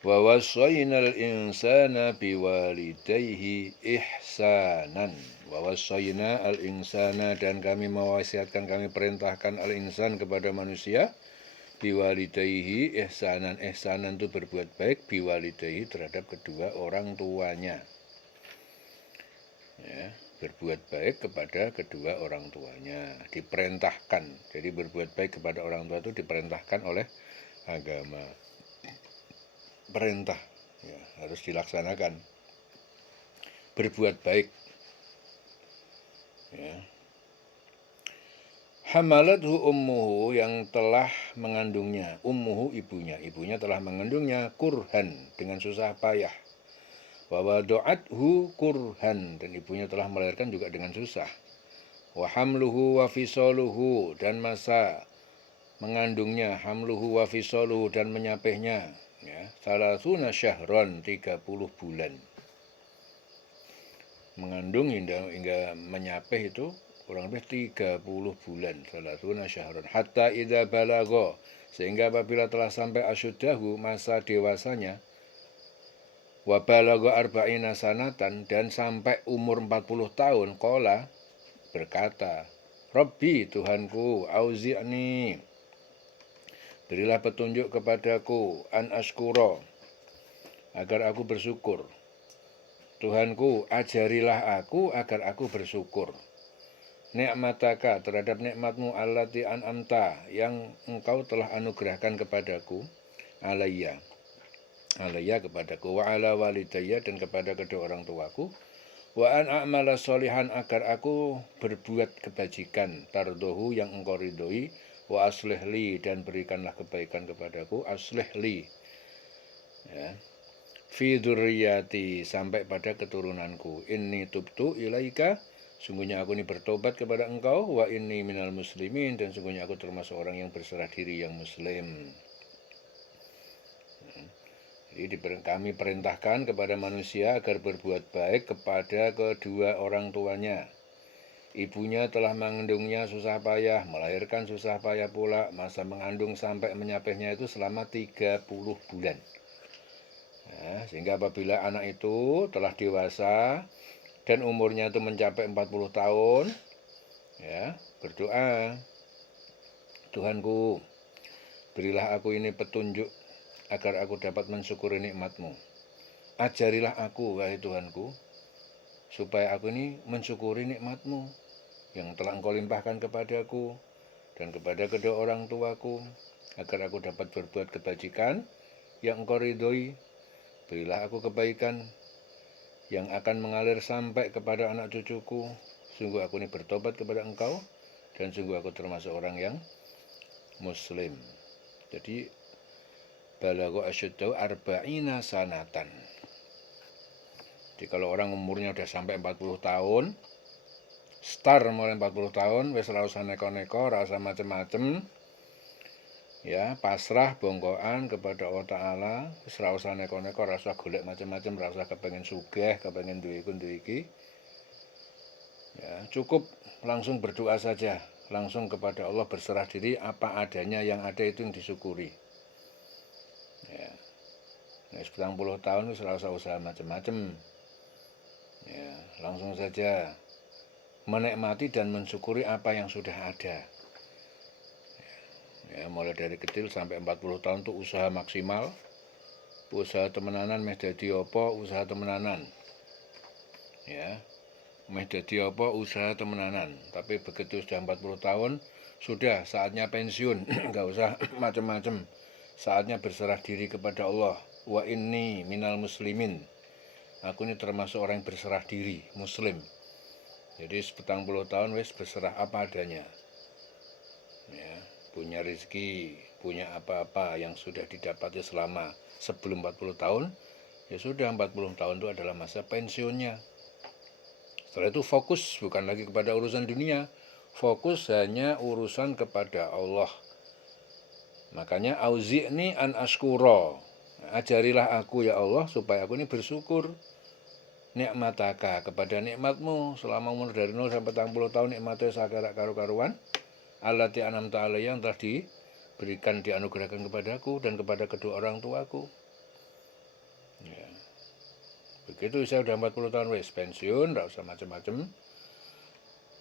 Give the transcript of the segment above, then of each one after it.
Wa wassaynal insana biwalidayhi ihsanan. Wa wassayna al insana, dan kami mewasiatkan, kami perintahkan al insan kepada manusia, biwalidayhi ihsanan. Ihsanan itu berbuat baik, biwalidayhi terhadap kedua orang tuanya. Ya, berbuat baik kepada kedua orang tuanya, diperintahkan. Jadi berbuat baik kepada orang tua itu diperintahkan oleh agama. Perintah ya, harus dilaksanakan. Berbuat baik ya. Hamalathu ummuhu, yang telah mengandungnya, ummuhu ibunya, ibunya telah mengandungnya, kurhan dengan susah payah. Wa wadu'athu kurhan, dan ibunya telah melahirkan juga dengan susah. Wa hamluhu wa fisaluhu, dan masa mengandungnya, hamluhu wa fisaluhu, dan menyapihnya ya, salasuna syahron, 30 bulan. Mengandung hingga menyapih itu kurang lebih 30 bulan, salasuna syahron, hatta idza balagha, sehingga apabila telah sampai asyuddahu, masa dewasanya, wa balagha arba'ina sanatan, dan sampai umur 40 tahun, qala, berkata, Rabbi, Tuhanku, auzi'ni, berilah petunjuk kepadaku, an ashkura, agar aku bersyukur. Tuhanku, ajarilah aku agar aku bersyukur. Ni'mataka, terhadap nikmatmu, allati an'amta, yang engkau telah anugerahkan kepadaku, alayya kepadaku, wa ala walidayya, dan kepada kedua orang tuaku, wa an a'mala sholihan, agar aku berbuat kebajikan, tardohu, yang engkau ridhoi, wa aslih li, dan berikanlah kebaikan kepadaku, aslih li ya, fi dzurriyyati, sampai pada keturunanku, inni tubtu ilaika, sungguhnya aku ini bertobat kepada engkau, wa inni minal muslimin, dan sungguhnya aku termasuk orang yang berserah diri, yang muslim. Jadi kami perintahkan kepada manusia agar berbuat baik kepada kedua orang tuanya. Ibunya telah mengandungnya susah payah, melahirkan susah payah pula, masa mengandung sampai menyapihnya itu selama 30 bulan. Nah, sehingga apabila anak itu telah dewasa dan umurnya itu mencapai 40 tahun, ya, berdoa, Tuhanku, berilah aku ini petunjuk agar aku dapat mensyukuri nikmat-Mu. Ajarilah aku, wahai Tuhanku, supaya aku ini mensyukuri nikmat-Mu yang telah Engkau limpahkan kepadaku dan kepada kedua orang tuaku, agar aku dapat berbuat kebajikan yang Engkau ridhoi. Berilah aku kebaikan yang akan mengalir sampai kepada anak cucuku. Sungguh aku ini bertobat kepada Engkau, dan sungguh aku termasuk orang yang muslim. Jadi balagha asyuddahu arba'ina sanatan. Jadi kalau orang umurnya udah sampai 40 tahun, start mulai 40 tahun, wis ora usah neko-neko, ora usah macem-macem, ya, pasrah bongkoan kepada Allah Ta'ala, wis ora usah neko-neko, ora usah golek macem-macem, ora usah kepengen sugih, kepengen duwe iki, ya, cukup langsung berdoa saja, langsung kepada Allah, berserah diri, apa adanya, yang ada itu yang disyukuri. Ya, nah, 90 tahun wis ora usah usaha macem-macem, ya, langsung saja menikmati dan mensyukuri apa yang sudah ada. Ya, mulai dari kecil sampai 40 tahun tuh usaha maksimal, usaha temenanan, meh dadi apa usaha temenanan, ya, meh dadi apa usaha temenanan. Tapi begitu sudah 40 tahun, sudah saatnya pensiun, nggak usah macem-macem, saatnya berserah diri kepada Allah. Wa inni minal muslimin, aku ini termasuk orang yang berserah diri, muslim. Jadi 40 tahun wis berserah apa adanya, ya, punya rezeki, punya apa-apa yang sudah didapati selama sebelum 40 tahun, ya sudah, 40 tahun itu adalah masa pensiunnya. Setelah itu fokus bukan lagi kepada urusan dunia, fokus hanya urusan kepada Allah. Makanya auzi'ni an ashkura, ajarilah aku ya Allah supaya aku ini bersyukur. Nikmataka, kepada nikmatmu selama umur dari 0 sampai 40 tahun, nikmatnya sakara karu-karuan, allati an'amta alayya, yang telah diberikan, dianugerahkan kepadaku dan kepada kedua orang tuaku. Begitu saya udah 40 tahun wis pensiun, enggak usah macam-macam.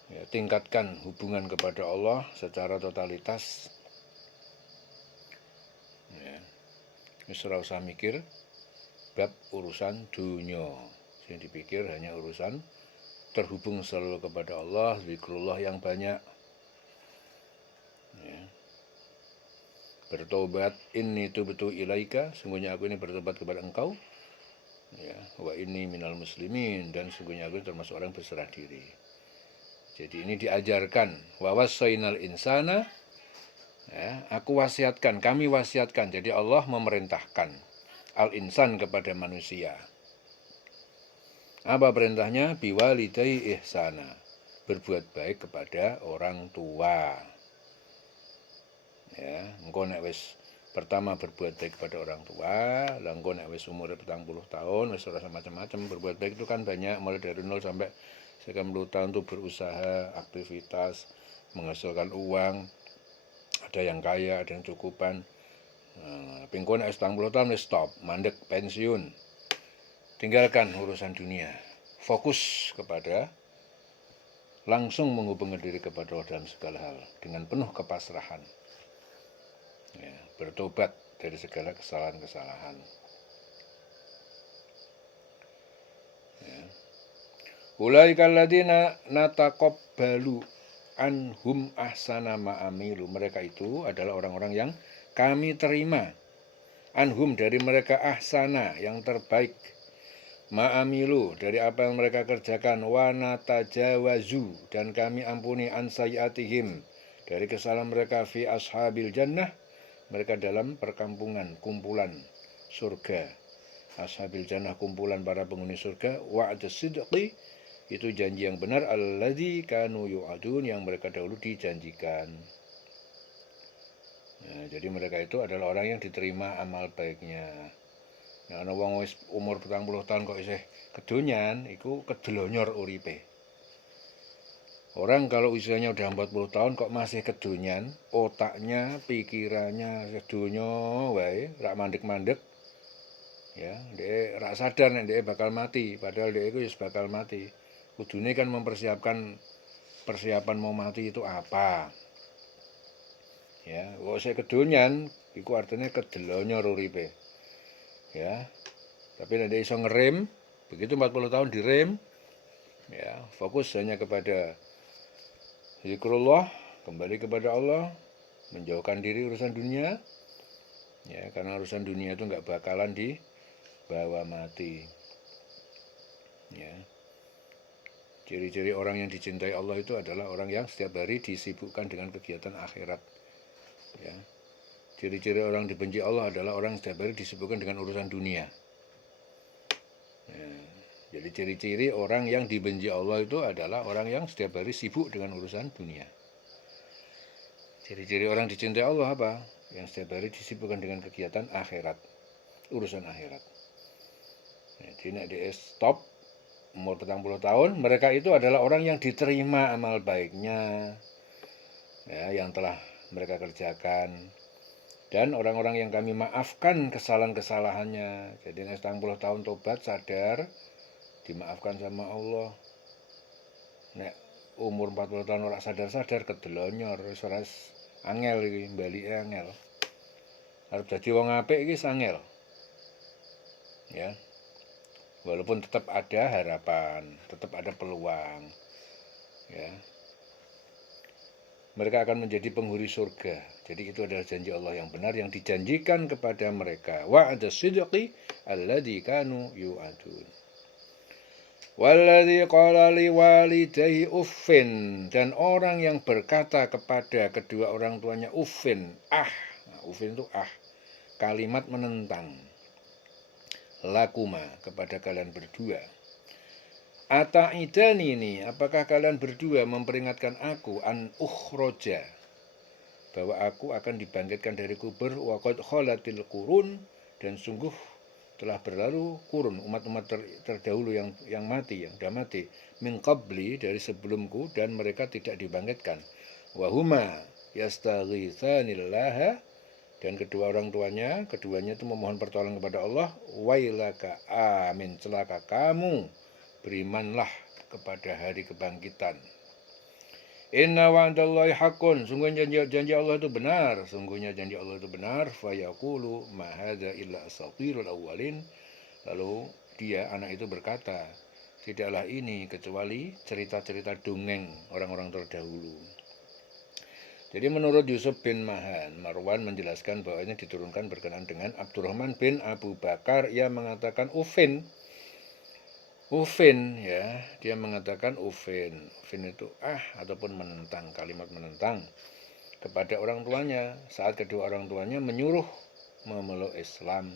Ya, tingkatkan hubungan kepada Allah secara totalitas. Ya, wis ora usah mikir bab urusan dunia. Yang dipikir hanya urusan terhubung selalu kepada Allah, zikrullah yang banyak. Ya. Bertobat, inni tubtu ilaika, sungguhnya aku ini bertobat kepada engkau. Ya, wa inni minal muslimin, dan sungguhnya aku termasuk orang berserah diri. Jadi ini diajarkan, wa wassainal insana, ya, aku wasiatkan, kami wasiatkan. Jadi Allah memerintahkan al-insan kepada manusia. Apa perintahnya? Biwalidai ihsana, berbuat baik kepada orang tua. Ya, engko nek wis pertama berbuat baik kepada orang tua, lah engko nek wis umur 40 tahun wis ora macam-macam. Berbuat baik itu kan banyak, mulai dari 0 sampai 90 tahun tuh berusaha, aktivitas, menghasilkan uang. Ada yang kaya, ada yang cukupan. Pingko nek 40 tahun wis stop, mandek, pensiun. Tinggalkan urusan dunia. Fokus kepada langsung menghubungi diri kepada Allah dalam segala hal dengan penuh kepasrahan. Ya, bertobat dari segala kesalahan-kesalahan. Ya. Ulaikal ladzina nataqabbalu anhum ahsana ma'amilu. Mereka itu adalah orang-orang yang kami terima anhum dari mereka ahsana yang terbaik, ma'amilu dari apa yang mereka kerjakan, wa natajawazu dan kami ampuni an sayiatihim dari kesalahan mereka fi ashabil jannah, mereka dalam perkampungan, kumpulan surga. Ashabil jannah, kumpulan para penghuni surga. Wa'das sidqi, itu janji yang benar, alladzi kanu yu'adun, yang mereka dahulu dijanjikan. Nah, jadi mereka itu adalah orang yang diterima amal baiknya. Nah, ana wong wis umur 40 tahun kok isih kedonyan, iku kedelonyor uripe. Orang kalau usianya udah 40 tahun kok masih kedonyan, otaknya, pikirannya sedonya wae, rak mandek-mandek. Ya, dhek rak sadar nek dhek bakal mati, padahal dhek iku wis bakal mati. Kudune kan mempersiapkan persiapan mau mati itu apa. Ya, kok isih kedonyan, iku artinya kedelonyor uripe. Ya. Tapi nek dhek iso ngerem, begitu 40 tahun direm, ya, fokus hanya kepada zikrullah, kembali kepada Allah, menjauhkan diri urusan dunia, ya, karena urusan dunia itu nggak bakalan dibawa mati. Ya. Ciri-ciri orang yang dicintai Allah itu adalah orang yang setiap hari disibukkan dengan kegiatan akhirat. Ya. Ciri-ciri orang dibenci Allah adalah orang yang setiap hari disibukkan dengan urusan dunia. Ya. Jadi ciri-ciri orang yang dibenci Allah itu adalah orang yang setiap hari sibuk dengan urusan dunia. Ciri-ciri orang dicintai Allah apa? Yang setiap hari disibukkan dengan kegiatan akhirat, urusan akhirat. Jadi nek dia stop umur 40 tahun, mereka itu adalah orang yang diterima amal baiknya, ya, yang telah mereka kerjakan. Dan orang-orang yang kami maafkan kesalahan-kesalahannya. Jadi nek 40 tahun tobat, sadar, dimaafkan sama Allah. Nek umur 40 tahun ora sadar-sadar kedelonyor, wis ora angel iki, balike angel. Arep dadi wong apik iki angel. Ya. Walaupun tetap ada harapan, tetap ada peluang. Ya. Mereka akan menjadi penghuni surga. Jadi itu adalah janji Allah yang benar yang dijanjikan kepada mereka. Wa'das sidqi alladzi kanu yu'adun. Walladzi qala liwalidayhi uffin, dan orang yang berkata kepada kedua orang tuanya uffin, ah. Nah, uffin itu ah, kalimat menentang. Lakuma, kepada kalian berdua. Ata'idani ini, apakah kalian berdua memperingatkan aku an ukhroja, bahwa aku akan dibangkitkan dari kubur, wa qad khalatil qurun, dan sungguh telah berlalu kurun, umat-umat terdahulu yang mati, yang sudah mati, min qabli, dari sebelumku, dan mereka tidak dibangkitkan. Wa huma yastaghitsanillaha, dan kedua orang tuanya, keduanya itu memohon pertolongan kepada Allah, wailaka, amin, celaka kamu, berimanlah kepada hari kebangkitan. Inna wa'dallahi haqqun, sungguhnya janji Allah itu benar, sungguhnya janji Allah itu benar, fayaqulu ma hadza illa asatirul awwalin. Lalu dia, anak itu berkata, tidaklah ini kecuali cerita-cerita dongeng orang-orang terdahulu. Jadi menurut Yusuf bin Marwan menjelaskan bahwa ini diturunkan berkenaan dengan Abdurrahman bin Abu Bakar yang mengatakan ufin ya, dia mengatakan ufin itu ataupun menentang, kalimat menentang kepada orang tuanya saat kedua orang tuanya menyuruh memeluk Islam.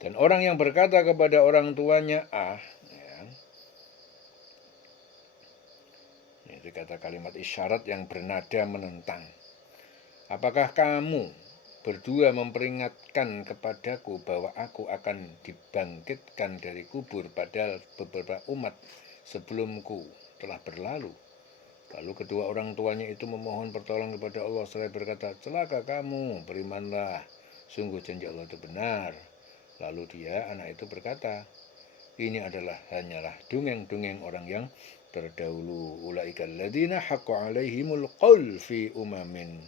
Dan orang yang berkata kepada orang tuanya ya, itu kata kalimat isyarat yang bernada menentang. Apakah kamu berdua memperingatkan kepadaku bahwa aku akan dibangkitkan dari kubur padahal beberapa umat sebelumku telah berlalu? Lalu kedua orang tuanya itu memohon pertolongan kepada Allah seraya berkata, celaka kamu, berimanlah, sungguh janji Allah itu benar. Lalu dia, anak itu berkata, ini hanyalah dongeng-dongeng orang yang terdahulu. Ulaikal ladzina haqqa alaihimul qaul fi umamin.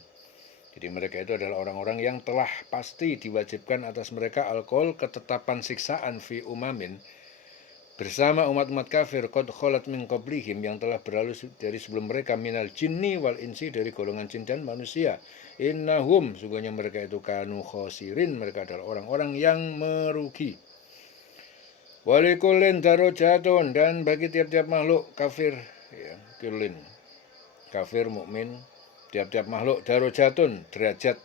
Jadi mereka itu adalah orang-orang yang telah pasti diwajibkan atas mereka al-qaul, ketetapan siksaan fi umamin, bersama umat-umat kafir qad khalat min qablihim, yang telah berlalu dari sebelum mereka, minal jinni wal insi, dari golongan jin dan manusia. Innahum, sungguhnya mereka itu kanu khosirin, mereka adalah orang-orang yang merugi. Walikulin darajatun, dan bagi tiap-tiap makhluk kafir ya, kulin kafir mukmin, tiap-tiap makhluk darajatun, derajat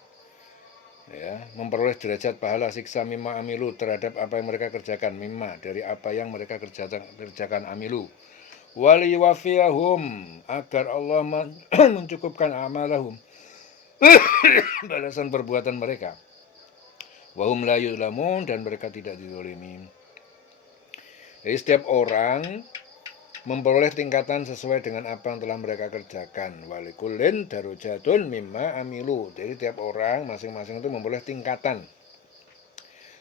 ya, memperoleh derajat pahala siksa mimma amilu, terhadap apa yang mereka kerjakan, mimma, dari apa yang mereka kerjakan amilu, wali wafiyahum, agar Allah mencukupkan amalahum, balasan perbuatan mereka, wahum la yuzlamun, dan mereka tidak dizalimi. Jadi setiap orang memperoleh tingkatan sesuai dengan apa yang telah mereka kerjakan. Walikulin darajatun mimma amilu. Jadi tiap orang masing-masing itu memperoleh tingkatan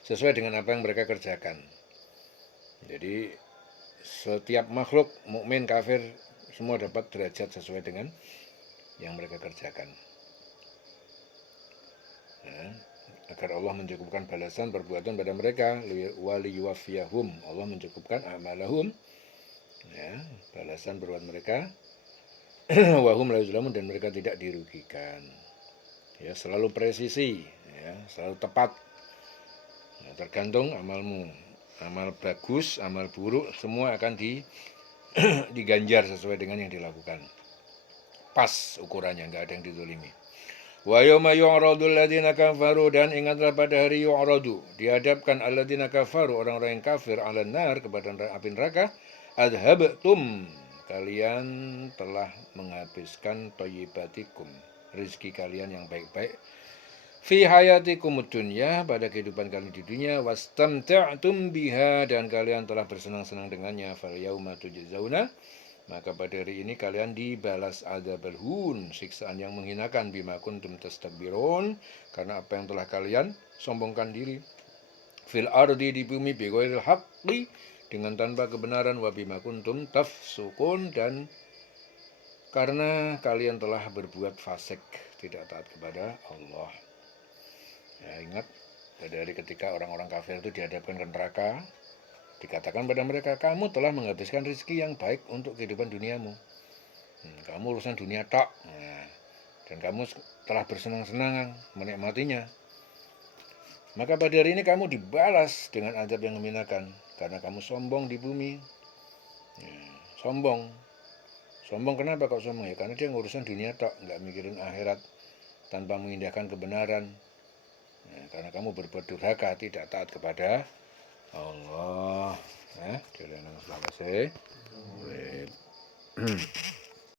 sesuai dengan apa yang mereka kerjakan. Jadi setiap makhluk mukmin kafir semua dapat derajat sesuai dengan yang mereka kerjakan. Agar Allah mencukupkan balasan perbuatan pada mereka, wali yuwafiyahum, Allah mencukupkan amalahum ya, balasan perbuatan mereka, wahum la yuzlamun, dan mereka tidak dirugikan ya, selalu presisi ya, selalu tepat ya, tergantung amalmu, amal bagus, amal buruk, semua akan diganjar sesuai dengan yang dilakukan, pas ukurannya, nggak ada yang dizalimi. Wa yawma yu'radul ladzina kafaru, dan ingatlah pada hari yu'radu, dihadapkan alladzina kafaru, orang-orang yang kafir, 'alan nar, kepada api neraka, adhabtum, kalian telah menghabiskan thayyibatikum, rezeki kalian yang baik-baik, fi hayatikum dunya, pada kehidupan kalian di dunia, wastamta'tum biha, dan kalian telah bersenang-senang dengannya, fal yauma tujzauna, maka pada hari ini kalian dibalas adzabul hun, siksaan yang menghinakan, bima kuntum tastakbirun, karena apa yang telah kalian sombongkan diri, fil ardi, di bumi, bighairil haqqi, dengan tanpa kebenaran, wa bima kuntum tafsukun, dan karena kalian telah berbuat fasik, tidak taat kepada Allah. Ya, ingat pada hari ketika orang-orang kafir itu dihadapkan ke neraka, dikatakan pada mereka, kamu telah menghabiskan rezeki yang baik untuk kehidupan duniamu. Kamu urusan dunia tok. Nah, dan kamu telah bersenang-senang menikmatinya. Maka pada hari ini kamu dibalas dengan azab yang menghinakan, karena kamu sombong di bumi. Ya, sombong. Sombong kenapa kok sombong? Ya karena dia ngurusan dunia tok, nggak mikirin akhirat, tanpa mengindahkan kebenaran. Ya, karena kamu berbuat durhaka, tidak taat kepada Allah. Nah, jalan yang selama